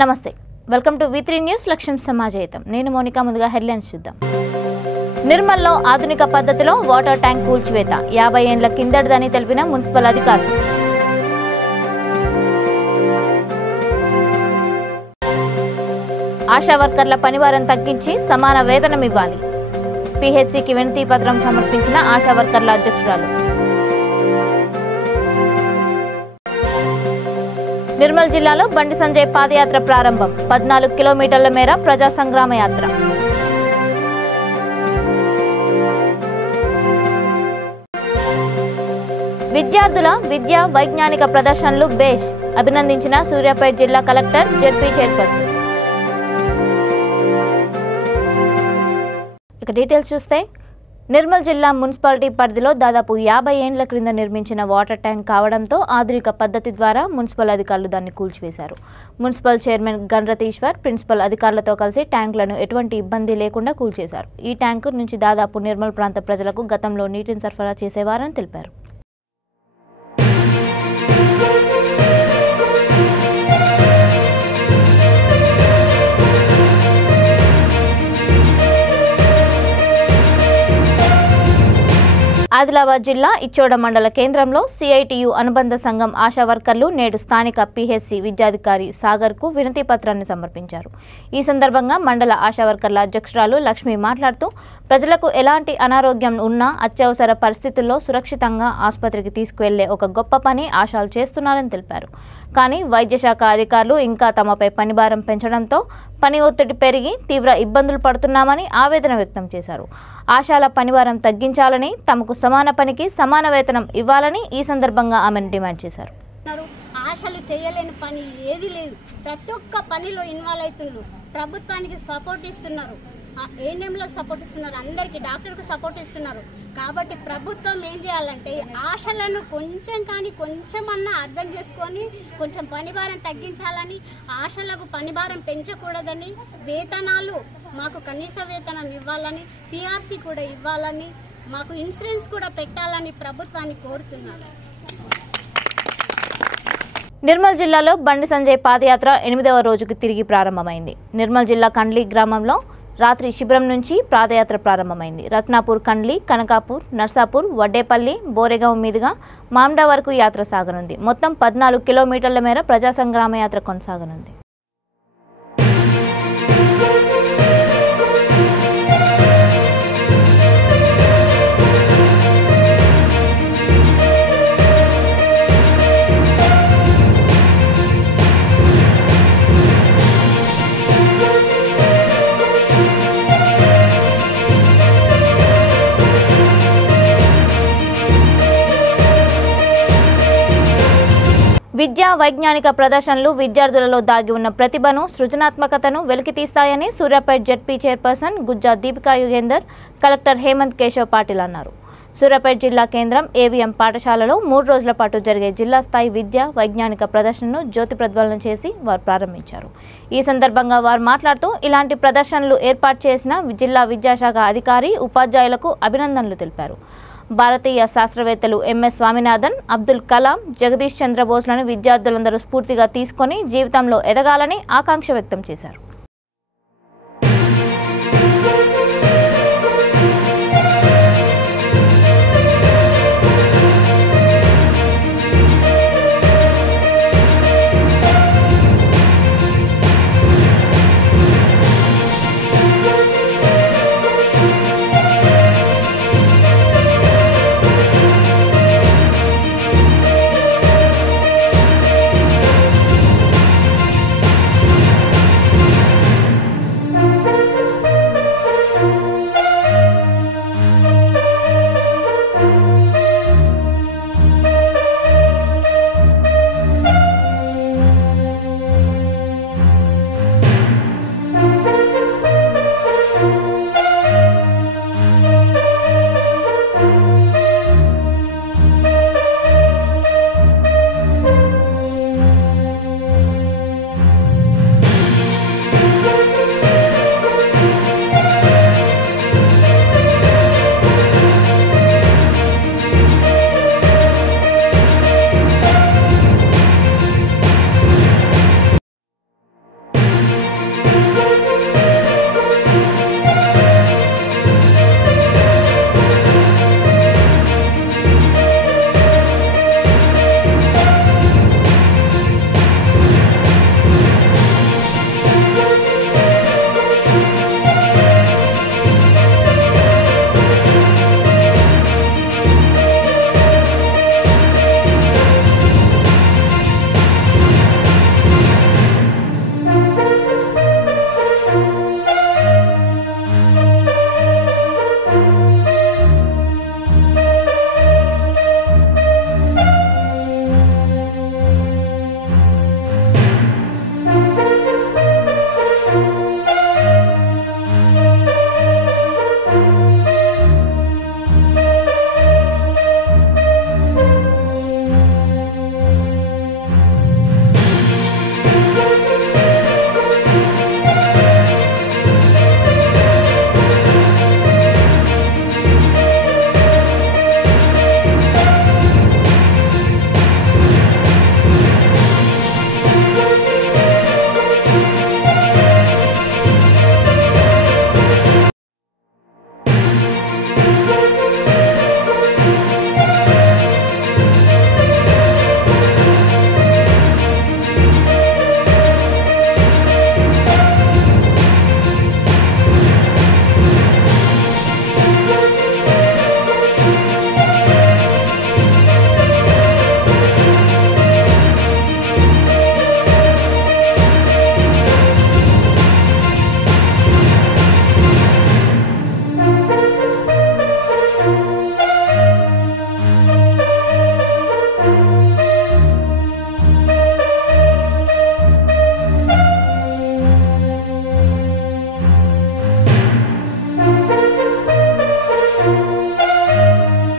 నమస్తే welcome to V3 news లక్ష్యం సమాజహితం నేను మోనికా ముందుగా హెడ్లైన్స్ చూద్దాం నిర్మల్లో ఆధునిక పద్ధతిలో వాటర్ ట్యాంక్ కూల్చివేత 50 ఏండ్ల కిందటదని తెలిపిన మున్సిపల్ అధికారులు ఆశా వర్కర్ల పనివారం తగ్గించి సమాన వేతనం ఇవ్వాలి PHCకి వినతి పత్రం సమర్పించిన ఆశా వర్కర్ల అధ్యక్షురాలు నిర్మల్ జిల్లాలో బండి సంజయ్ పాదయాత్ర ప్రారంభం 14 కిలోమీటర్ల మేర ప్రజా సంగ్రామ యాత్ర విద్యార్థుల విద్యా వైజ్ఞానిక ప్రదర్శనలు బేష్ అభినందించిన సూర్యాపేట జిల్లా కలెక్టర్ జెడ్పీ చైర్పర్సన్ ఇక డీటెయిల్స్ చూస్తే నిర్మల్ జిల్లా మున్సిపాలిటీ పరిధిలో దాదాపు 50 ఏండ్ల క్రింద నిర్మించిన వాటర్ ట్యాంక్ కావడంతో ఆధునిక పద్ధతి ద్వారా మున్సిపల్ అధికారులు దాన్ని కూల్చివేశారు. మున్సిపల్ చైర్మన్ గణరతీశ్వర్ ప్రిన్సిపల్ అధికారులతో కలిసి ట్యాంకులను ఎటువంటి ఇబ్బంది లేకుండా కూల్చేశారు. ఈ ట్యాంకు నుంచి దాదాపు నిర్మల్ ప్రాంత ప్రజలకు గతంలో నీటిని సరఫరా చేసేవారని తెలిపారు. ఆదిలాబాద్ జిల్లా ఇచ్చోడ మండల కేంద్రంలో CITU అనుబంధ సంఘం ఆశా వర్కర్లు నేడు స్థానిక PHC విద్యాధికారి సాగర్కు వినతి పత్రాన్ని సమర్పించారు. ఈ సందర్భంగా మండల ఆశా వర్కర్ల అధ్యక్షురాలు లక్ష్మి మాట్లాడుతూ ప్రజలకు ఎలాంటి అనారోగ్యం ఉన్నా అత్యవసర పరిస్థితుల్లో సురక్షితంగా ఆసుపత్రికి తీసుకువెళ్లే ఒక గొప్ప పని ఆశాలు చేస్తున్నారని తెలిపారు. కానీ వైద్య శాఖ అధికారులు ఇంకా తమపై పనిభారం పెంచడంతో పని ఒత్తిడి పెరిగి తీవ్ర ఇబ్బందులు పడుతున్నామని ఆవేదన వ్యక్తం చేశారు. ఆశాల పనిభారం తగ్గించాలని తమకు సమాన పనికి సమాన వేతనం ఇవ్వాలని ఈ సందర్భంగా ఆమెను డిమాండ్ చేశారు. ఆశలు చేయలేని పని ఏది లేదు, ప్రతి ఒక్క పనిలో ఇన్వాల్వ్ అవుతున్నారు. ప్రభుత్వానికి సపోర్ట్ ఇస్తున్నారు, ఏఎన్ఎంలో సపోర్ట్ ఇస్తున్నారు, అందరికి డాక్టర్కు సపోర్ట్ ఇస్తున్నారు. కాబట్టి ప్రభుత్వం ఏం చేయాలంటే ఆశలను కొంచెం కానీ కొంచెమన్నా అర్థం చేసుకొని కొంచెం పనిభారం తగ్గించాలని, ఆశలకు పనిభారం పెంచకూడదని, వేతనాలు మాకు కనీస వేతనం ఇవ్వాలని, PRC కూడా ఇవ్వాలని, మాకు ఇన్సూరెన్స్ కూడా పెట్టాలని ప్రభుత్వాన్ని కోరుతున్నారు. నిర్మల్ జిల్లాలో బండి సంజయ్ పాదయాత్ర 8వ రోజుకు తిరిగి ప్రారంభమైంది. నిర్మల్ జిల్లా కండ్లి గ్రామంలో రాత్రి శిబిరం నుంచి పాదయాత్ర ప్రారంభమైంది. రత్నాపూర్, కండ్లి, కనకాపూర్, నర్సాపూర్, వడ్డేపల్లి, బోరేగాం మీదుగా మామ్డా వరకు యాత్ర సాగనుంది. మొత్తం 14 కిలోమీటర్ల మేర ప్రజా సంగ్రామ యాత్ర కొనసాగనుంది. విద్యా వైజ్ఞానిక ప్రదర్శనలు విద్యార్థులలో దాగి ఉన్న ప్రతిభను, సృజనాత్మకతను వెలికితీస్తాయని Suryapet ZP chairperson Gujja Deepika Yugender collector Hemant Keshav Patil అన్నారు. సూర్యాపేట జిల్లా కేంద్రం AVM పాఠశాలలో 3 రోజుల పాటు జరిగే జిల్లా స్థాయి విద్యా వైజ్ఞానిక ప్రదర్శనను జ్యోతి ప్రజ్వలన చేసి వారు ప్రారంభించారు. ఈ సందర్భంగా వారు మాట్లాడుతూ ఇలాంటి ప్రదర్శనలు ఏర్పాటు చేసిన జిల్లా విద్యాశాఖ అధికారి, ఉపాధ్యాయులకు అభినందనలు తెలిపారు. భారతీయ శాస్త్రవేత్తలు MS స్వామినాథన్, అబ్దుల్ కలాం, జగదీష్ చంద్రబోస్లను విద్యార్థులందరూ స్ఫూర్తిగా తీసుకొని జీవితంలో ఎదగాలని ఆకాంక్ష వ్యక్తం చేశారు.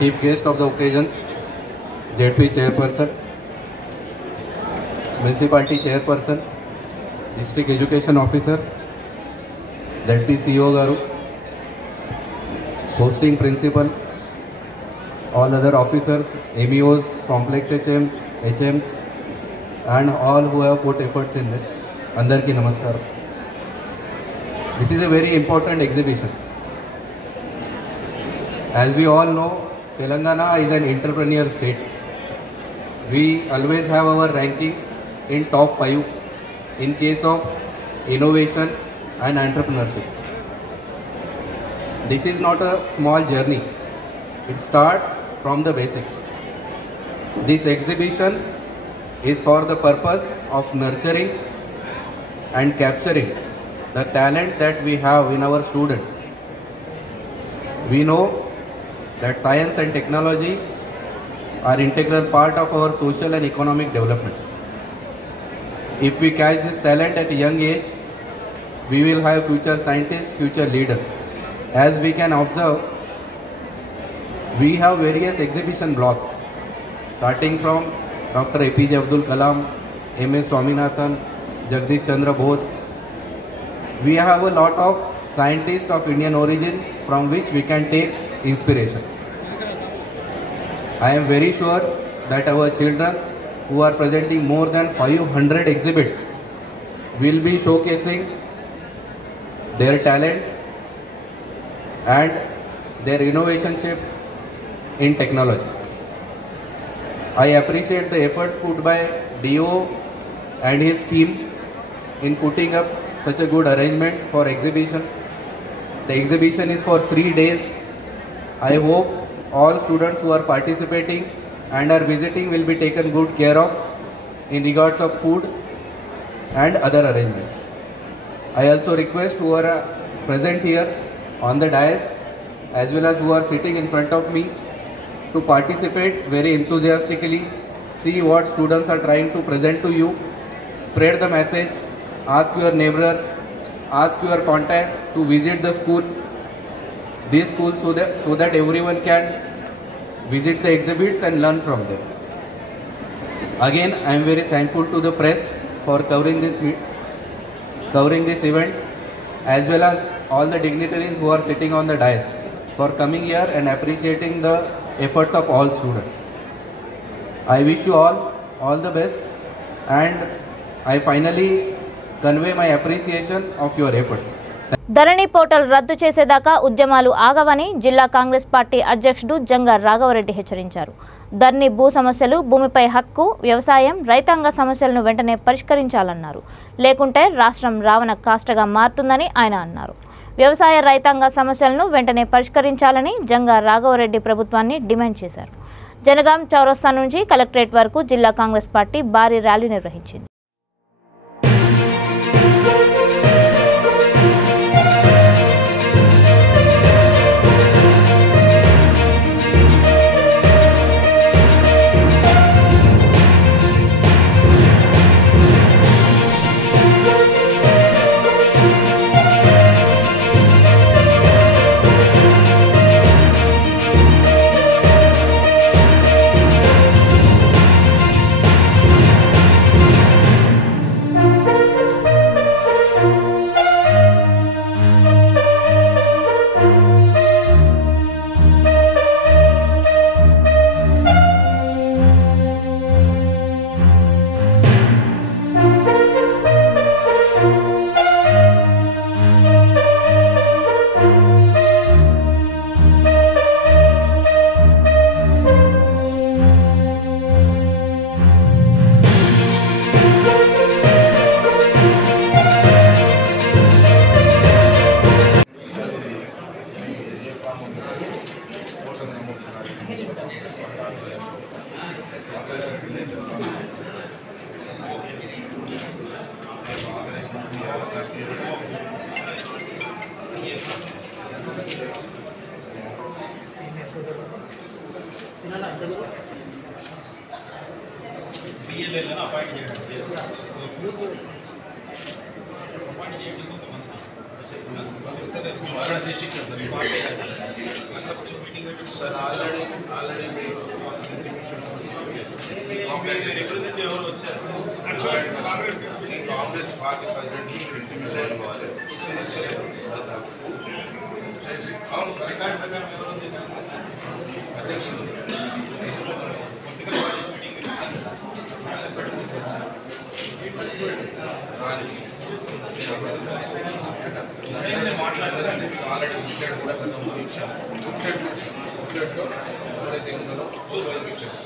Chief guest of the occasion, JP Chairperson, Municipality Chairperson, District Education Officer, ZP CEO Garu, Hosting Principal, all other officers, MEOs, complex HMs, and all who have put efforts in this. Andarki Namaskaram. This is a very important exhibition. As we all know, Telangana is an entrepreneurial state. We always have our rankings in top 5 in case of innovation and entrepreneurship. This is not a small journey. It starts from the basics. This exhibition is for the purpose of nurturing and capturing the talent that we have in our students. We know that science and technology are integral part of our social and economic development. If we catch this talent at a young age, we will have future scientists, future leaders. As we can observe, we have various exhibition blocks, starting from Dr. APJ Abdul Kalam, M.S. Swaminathan, Jagdish Chandra Bose. We have a lot of scientists of Indian origin from which we can take inspiration. I am very sure that our children who are presenting more than 500 exhibits will be showcasing their talent and their innovationship in technology. I appreciate the efforts put by DO and his team in putting up such a good arrangement for exhibition. The exhibition is for 3 days. I hope all students who are participating and are visiting will be taken good care of in regards of food and other arrangements. I also request who are present here on the dais as well as who are sitting in front of me to participate very enthusiastically, see what students are trying to present to you, spread the message, ask your neighbors, ask your contacts to visit the school, these schools so that everyone can visit the exhibits and learn from them. Again, I am very thankful to the press for covering this event, as well as all the dignitaries who are sitting on the dais for coming here and appreciating the efforts of all students. I wish you all the best, and I finally convey my appreciation of your efforts. Dharani portal రద్దు చేసేదాకా ఉద్యమాలు ఆగవని జిల్లా Congress party అధ్యక్షుడు జంగా రాఘవరెడ్డి హెచ్చరించారు. ధరణి భూ సమస్యలు, భూమిపై హక్కు, వ్యవసాయం, రైతాంగ సమస్యలను వెంటనే పరిష్కరించాలన్నారు. లేకుంటే రాష్ట్రం రావణ కాష్టగా మారుతుందని ఆయన అన్నారు. వ్యవసాయ రైతాంగ సమస్యలను వెంటనే పరిష్కరించాలని జంగా రాఘవరెడ్డి ప్రభుత్వాన్ని డిమాండ్ చేశారు. జనగాం చౌరస్తా నుంచి కలెక్టరేట్ వరకు జిల్లా కాంగ్రెస్ పార్టీ భారీ ర్యాలీ నిర్వహించింది. డిస్ట్రిక్ట్ సార్ ఆల్రెడీ మీరు కాంగ్రెస్ పార్టీ ప్రెసిడెంట్కి ఇంటిమేషన్ ఇవ్వాలి. అధ్యక్షుడు మాట్లాడతారండి. మీకు ఆల్రెడీ బుక్లెట్ కూడా గతంలో ఇచ్చాము. బుక్లెట్లో ఎవరైతే ఉన్నారో చూసి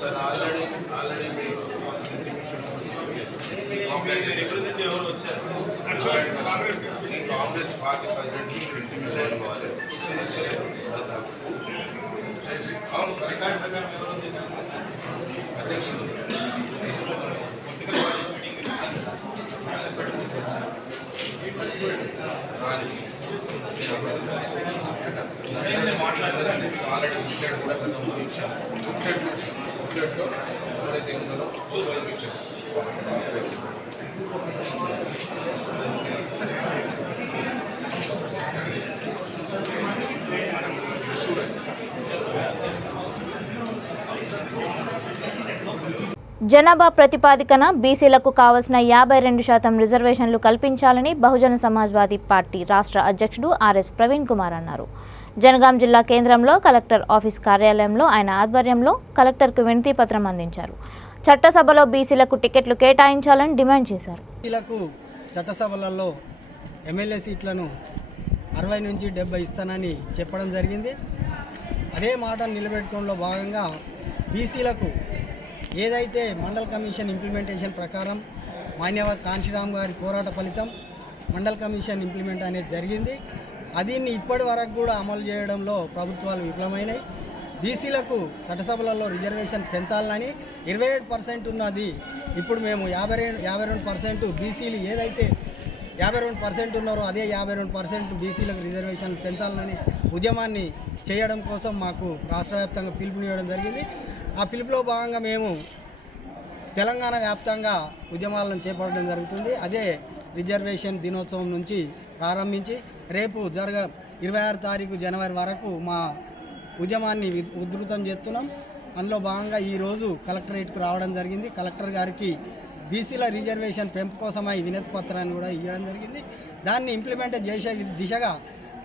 సార్ ఆల్రెడీ మీరు కాంగ్రెస్ పార్టీ ప్రెసిడెంట్కి ఇంటిమేషన్ ఇవ్వాలి. అధ్యక్షుడు మాట్లాడతారండి. మీకు ఆల్రెడీ బుక్లెట్ కూడా గతంలో ఇచ్చాము. బుక్లెట్లో ఎవరైతే ఉన్నారో చూసి జనాభా ప్రతిపాదికన బీసీలకు కావాల్సిన 52% రిజర్వేషన్లు కల్పించాలని బహుజన సమాజ్వాదీ పార్టీ రాష్ట్ర అధ్యక్షుడు ఆర్ఎస్ ప్రవీణ్ కుమార్ అన్నారు. జనగాం జిల్లా కేంద్రంలో కలెక్టర్ ఆఫీస్ కార్యాలయంలో ఆయన ఆధ్వర్యంలో కలెక్టర్కు వినతి పత్రం అందించారు. చట్టసభలో బీసీలకు టికెట్లు కేటాయించాలని డిమాండ్ చేశారు. బీసీలకు చట్టసభలలో ఎమ్మెల్యే సీట్లను 60 నుంచి 70 ఇస్తానని చెప్పడం జరిగింది. అదే మాట నిలబెట్టుకోవడంలో భాగంగా బీసీలకు ఏదైతే మండల్ కమిషన్ ఇంప్లిమెంటేషన్ ప్రకారం మాన్యవర్ కాంశీరామ్ గారి పోరాట ఫలితం మండల్ కమిషన్ ఇంప్లిమెంట్ అనేది జరిగింది. దీన్ని ఇప్పటి వరకు కూడా అమలు చేయడంలో ప్రభుత్వాలు విఫలమైనాయి. బీసీలకు చట్టసభలలో రిజర్వేషన్ పెంచాలని 27% ఉన్నది. ఇప్పుడు మేము 52% బీసీలు ఏదైతే 52% ఉన్నారో అదే 52% బీసీలకు రిజర్వేషన్ పెంచాలని ఉద్యమాన్ని చేయడం కోసం మాకు రాష్ట్ర వ్యాప్తంగా పిలుపునివ్వడం జరిగింది. ఆ పిలుపులో భాగంగా మేము తెలంగాణ వ్యాప్తంగా ఉద్యమాలను చేపట్టడం జరుగుతుంది. అదే రిజర్వేషన్ దినోత్సవం నుంచి ప్రారంభించి రేపు 26 తారీఖు జనవరి వరకు మా ఉద్యమాన్ని ఉధృతం చేస్తున్నాం. అందులో భాగంగా ఈరోజు కలెక్టరేట్కు రావడం జరిగింది. కలెక్టర్ గారికి బీసీల రిజర్వేషన్ పెంపు కోసమై వినతి పత్రాన్ని కూడా ఇవ్వడం జరిగింది. దాన్ని ఇంప్లిమెంట్ చేసే దిశగా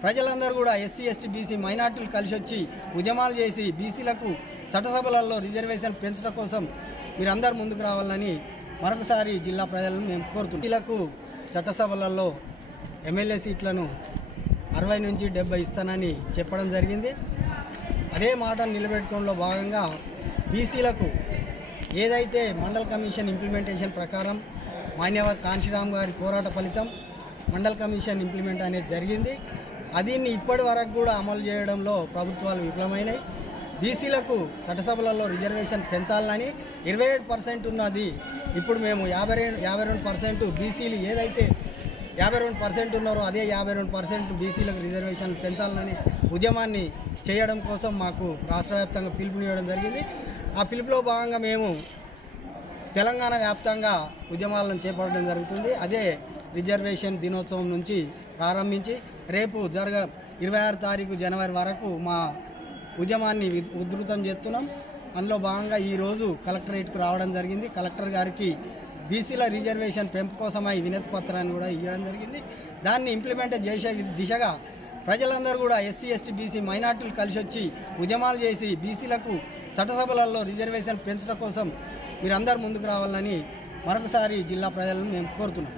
ప్రజలందరూ కూడా ఎస్సీ ఎస్టీ బీసీ మైనార్టీలు కలిసి వచ్చి ఉద్యమాలు చేసి బీసీలకు చట్టసభలలో రిజర్వేషన్ పెంచడం కోసం మీరందరూ ముందుకు రావాలని మరొకసారి జిల్లా ప్రజలను మేము కోరుతున్నాం. బీసీలకు చట్టసభలలో ఎమ్మెల్యే సీట్లను 60 నుంచి 70 ఇస్తానని చెప్పడం జరిగింది. అదే మాట నిలబెట్టుకోవడంలో భాగంగా బీసీలకు ఏదైతే మండల్ కమిషన్ ఇంప్లిమెంటేషన్ ప్రకారం మాన్యవర్ కాంశీరామ్ గారి పోరాట ఫలితం మండల్ కమిషన్ ఇంప్లిమెంట్ అనేది జరిగింది. దీన్ని ఇప్పటి వరకు కూడా అమలు చేయడంలో ప్రభుత్వాలు విఫలమైనాయి. బీసీలకు చట్టసభలలో రిజర్వేషన్ పెంచాలని 27% ఉన్నది. ఇప్పుడు మేము 52% బీసీలు ఏదైతే 52% ఉన్నారో అదే 52% బీసీలకు రిజర్వేషన్ పెంచాలని ఉద్యమాన్ని చేయడం కోసం మాకు రాష్ట్ర వ్యాప్తంగా పిలుపునివ్వడం జరిగింది. ఆ పిలుపులో భాగంగా మేము తెలంగాణ వ్యాప్తంగా ఉద్యమాలను చేపట్టడం జరుగుతుంది. అదే రిజర్వేషన్ దినోత్సవం నుంచి ప్రారంభించి రేపు 26 తారీఖు జనవరి వరకు మా ఉద్యమాన్ని ఉధృతం చేస్తున్నాం. అందులో భాగంగా ఈరోజు కలెక్టరేట్కు రావడం జరిగింది. కలెక్టర్ గారికి బీసీల రిజర్వేషన్ పెంపు కోసమై వినతి పత్రాన్ని కూడా ఇవ్వడం జరిగింది. దాన్ని ఇంప్లిమెంట్ చేసే దిశగా ప్రజలందరూ కూడా ఎస్సీ ఎస్టీ బీసీ మైనార్టీలు కలిసి వచ్చి ఉద్యమాలు చేసి బీసీలకు చట్టసభలలో రిజర్వేషన్ పెంచడం కోసం మీరందరూ ముందుకు రావాలని మరొకసారి జిల్లా ప్రజలను మేము కోరుతున్నాం.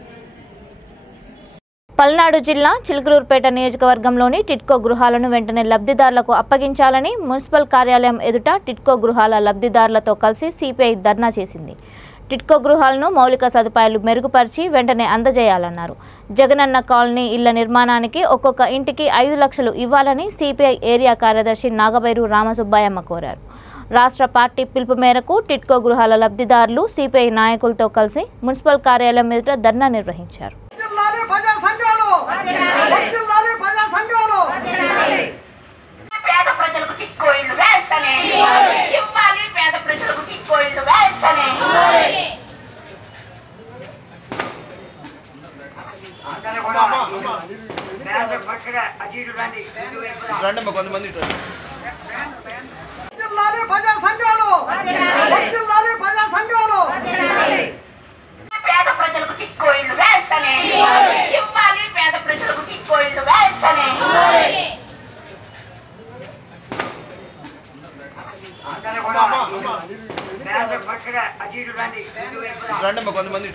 పల్నాడు జిల్లా చిలకలూరుపేట నియోజకవర్గంలోని టిడ్కో గృహాలను వెంటనే లబ్ధిదారులకు అప్పగించాలని మున్సిపల్ కార్యాలయం ఎదుట టిడ్కో గృహాల లబ్ధిదారులతో కలిసి సిపిఐ ధర్నా చేసింది. టిడ్కో గృహాలను మౌలిక సదుపాయాలు మెరుగుపరిచి వెంటనే అందజేయాలన్నారు. జగనన్న కాలనీ ఇళ్ల నిర్మాణానికి ఒక్కొక్క ఇంటికి 5 లక్షలు ఇవ్వాలని సిపిఐ ఏరియా కార్యదర్శి నాగబైరు రామసుబ్బాయమ్మ కోరారు. రాష్ట్ర పార్టీ పిలుపు మేరకు టిడ్కో గృహాల లబ్ధిదారులు సిపిఐ నాయకులతో కలిసి మున్సిపల్ కార్యాలయం ఎదుట ధర్నా నిర్వహించారు. కొంతమంది ప్రజా సంఘాలు ప్రజా సంఘాలు పేద ప్రజలకు టిక్కో ఇళ్ళు వేస్తనే ఇవ్వాలి. పేద ప్రజలకు టిక్కో ఇళ్ళు వేస్తనే కొంతమంది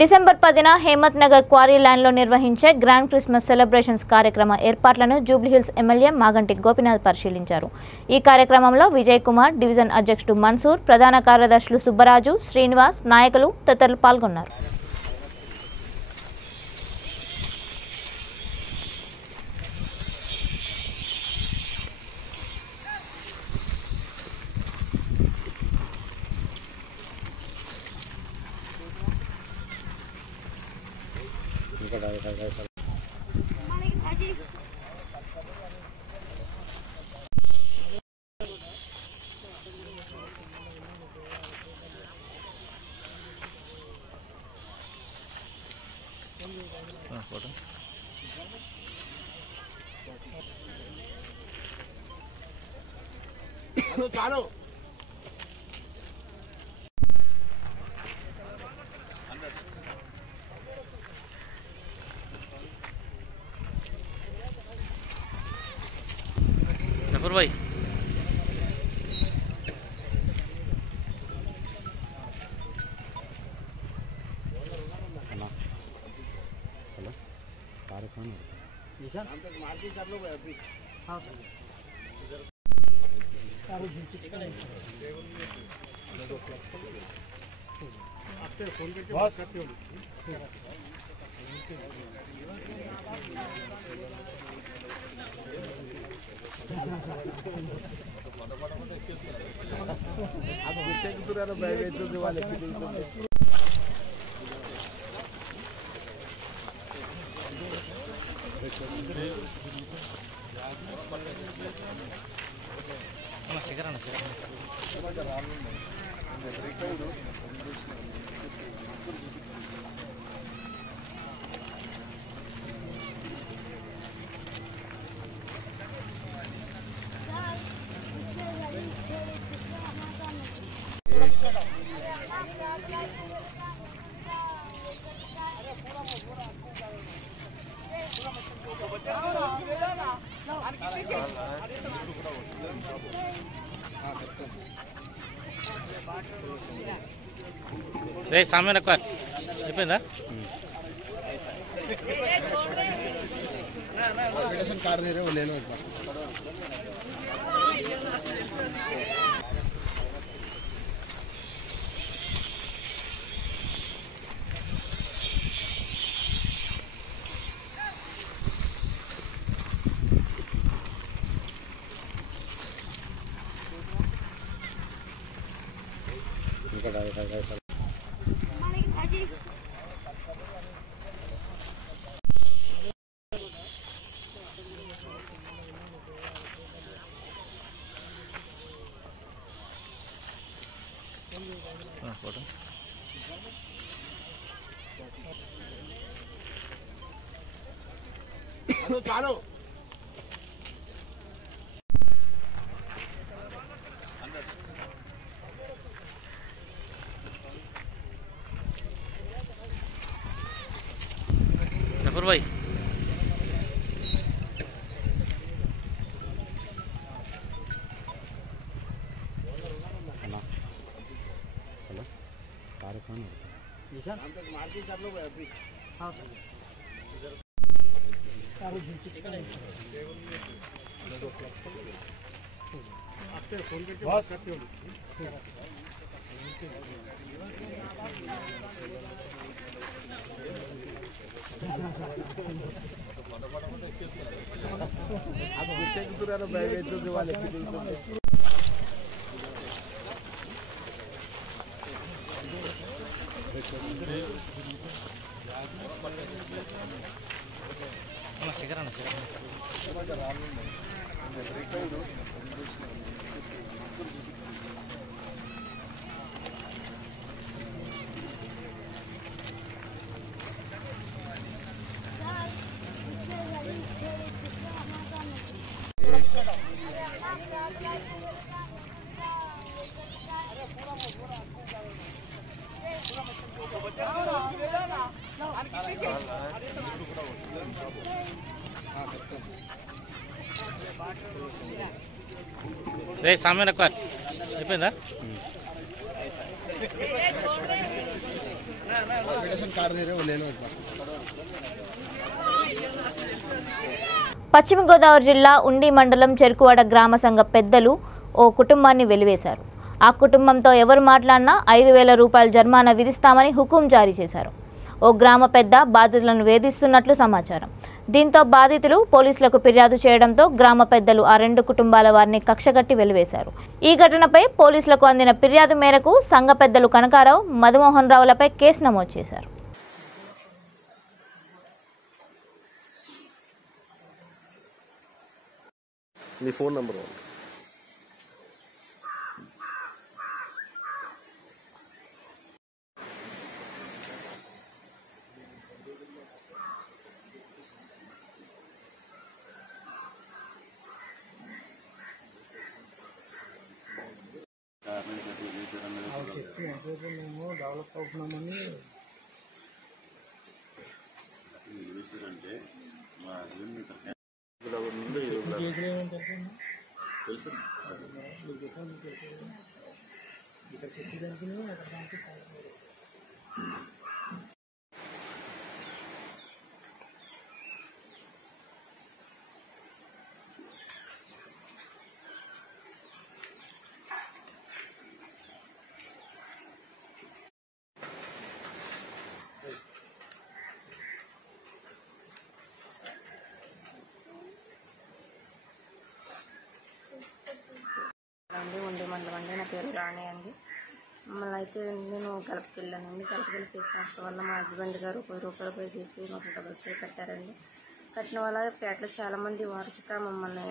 డిసెంబర్ 10న హేమత్ నగర్ క్వారీ ల్యాండ్లో నిర్వహించే గ్రాండ్ క్రిస్మస్ సెలబ్రేషన్స్ కార్యక్రమ ఏర్పాట్లను జూబ్లీహిల్స్ ఎమ్మెల్యే మాగంటి గోపీనాథ్ పరిశీలించారు. ఈ కార్యక్రమంలో విజయ్ కుమార్, డివిజన్ అధ్యక్షుడు మన్సూర్, ప్రధాన కార్యదర్శులు సుబ్బరాజు, శ్రీనివాస్, నాయకులు తదితరులు పాల్గొన్నారు. చాలు जफर भाई రే సామె రక్క అయిపోయిందా कार्ड दे रहे वो ले लो एक बार ఫోటో చాలు జఫర్ భాయ్ శిఖరణ రే సామ్యాన్ ఎక్కువ అయిపోయిందా कार्ड दे रहे हो ले लो एक बार పశ్చిమ గోదావరి జిల్లా ఉండి మండలం చెరుకువాడ గ్రామ సంఘ పెద్దలు ఓ కుటుంబాన్ని వెలివేశారు. ఆ కుటుంబంతో ఎవరు మాట్లాడినా 5,000 రూపాయల జరిమానా విధిస్తామని హుకుం జారీ చేశారు. ఓ గ్రామ పెద్ద బాధితులను వేధిస్తున్నట్లు సమాచారం. దీంతో బాధితులు పోలీసులకు ఫిర్యాదు చేయడంతో గ్రామ పెద్దలు ఆ 2 కుటుంబాల వారిని కక్షగట్టి వెలివేశారు. ఈ ఘటనపై పోలీసులకు అందిన ఫిర్యాదు మేరకు సంఘ పెద్దలు కనకారావు, మధుమోహన్ రావులపై కేసు నమోదు చేశారు. మీ ఫోన్ నంబర్ మేము డెవలప్ అవుతున్నామని ఉండే మండలం అండి. నా పేరు రాణి అండి. మమ్మల్ని అయితే నేను కలపకి వెళ్ళానండి. కలపకి వెళ్ళి చేసిన వల్ల మా హస్బెండ్ గారు 10 రూపాయలు పే చేసి మాకు డబుల్ షేర్ కట్టారండి. కట్టిన వల్ల పేటలో చాలామంది వార్షిక మమ్మల్ని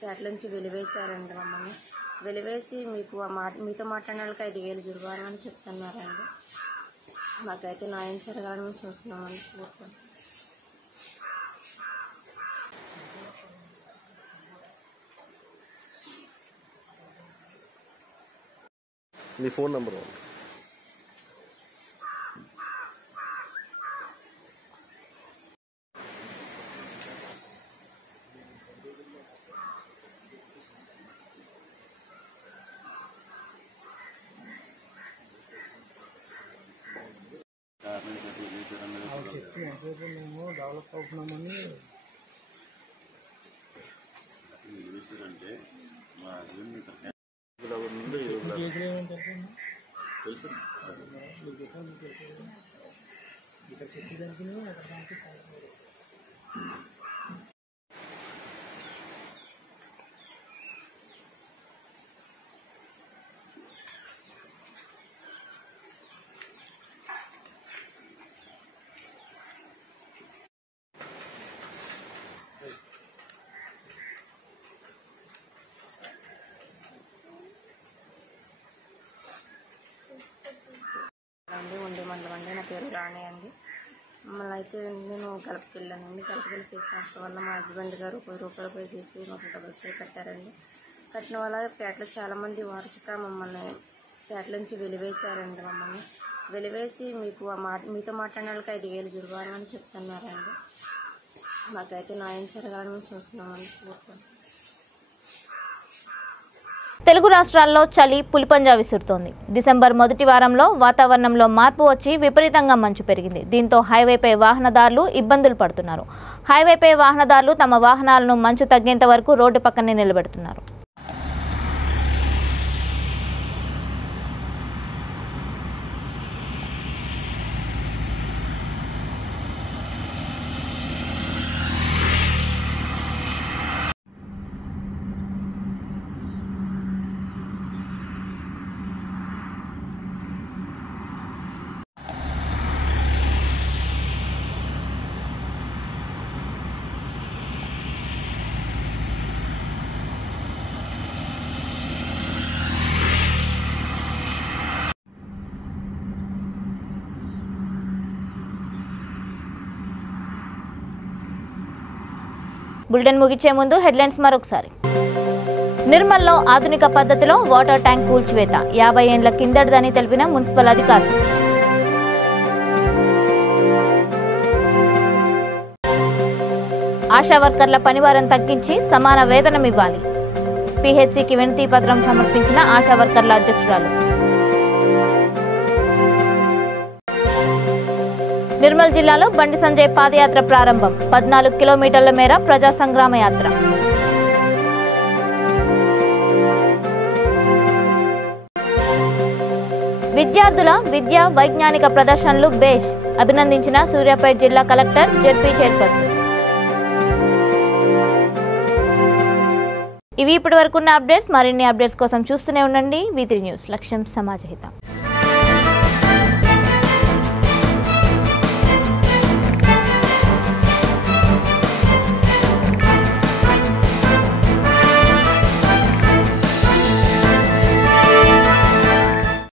పేటల నుంచి వెలివేశారండి. మమ్మల్ని వెలివేసి మీతో మాట్లాడిన వాళ్ళకి 5,000 జుర్మానా అని చెప్తున్నారండి. మాకైతే న్యాయం జరగాలని చూస్తున్నామండి. మీ ఫోన్ నంబర్ మేము డెవలప్ అవుతున్నామని పేరు రాణి అండి. మళ్ళీ అయితే నేను కడపకి వెళ్ళానండి. కడపకి వెళ్ళి చేసిన అవసరం వల్ల మా హస్బెండ్ గారు రూపాయి చేసి మాకు డబుల్ షేర్ కట్టారండి. కట్టిన వల్ల పేటలో చాలామంది వార్షిక మమ్మల్ని పేటల నుంచి వెలివేశారండి. మమ్మల్ని వెలివేసి మీతో మాట్లాడిన వాళ్ళకి 5,000 జుర్మానా అని చెప్తున్నారండి. మాకైతే న్యాయం జరగాలని చూస్తున్నామండి. తెలుగు రాష్ట్రాల్లో చలి పులిపంజా విసురుతోంది. డిసెంబర్ మొదటి వారంలో వాతావరణంలో మార్పు వచ్చి విపరీతంగా మంచు పెరిగింది. దీంతో హైవేపై వాహనదారులు ఇబ్బందులు పడుతున్నారు. హైవేపై వాహనదారులు తమ వాహనాలను మంచు తగ్గేంత వరకు రోడ్డు పక్కనే నిలబెడుతున్నారు. బులెటిన్ ముగించే ముందు హెడ్లైన్స్ మరొకసారి. నిర్మల్లో ఆధునిక పద్ధతిలో వాటర్ ట్యాంక్ కూల్చివేత 50 ఏండ్ల కిందటిదని తెలిపిన మున్సిపల్ అధికారులు. ఆశా వర్కర్ల పనివారం తగ్గించి సమాన వేతనం ఇవ్వాలి. పీహెచ్సీకి వినతి పత్రం సమర్పించిన ఆశా వర్కర్ల అధ్యక్షురాలు. నిర్మల్ జిల్లాలో బండి సంజయ్ పాదయాత్ర ప్రారంభం. 14 కిలోమీటర్ల మేర ప్రజా సంగ్రామ యాత్ర. విద్యార్థుల విద్యా వైజ్ఞానిక ప్రదర్శనలు బేష్ అభినందించిన సూర్యాపేట జిల్లా కలెక్టర్ జెడ్పీ చైర్పర్సన్. ఇవి ఇప్పటి వరకున్న అప్డేట్స్. మరిన్ని అప్డేట్స్ కోసం చూస్తూనే ఉండండి V3 న్యూస్. లక్ష్యం సమాజహితం.